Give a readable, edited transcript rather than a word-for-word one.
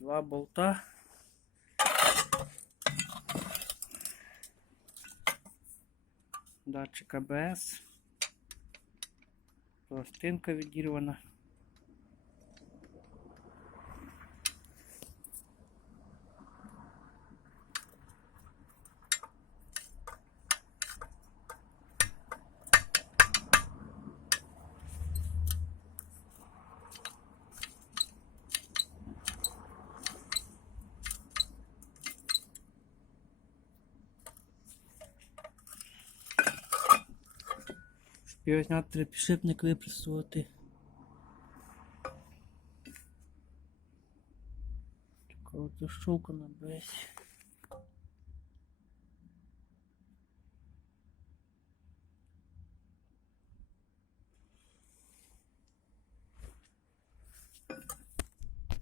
Два болта. Датчик АБС. Пластинка відірвана. Його зняти, треба підшипник випресувати. Така от защолка на АБС.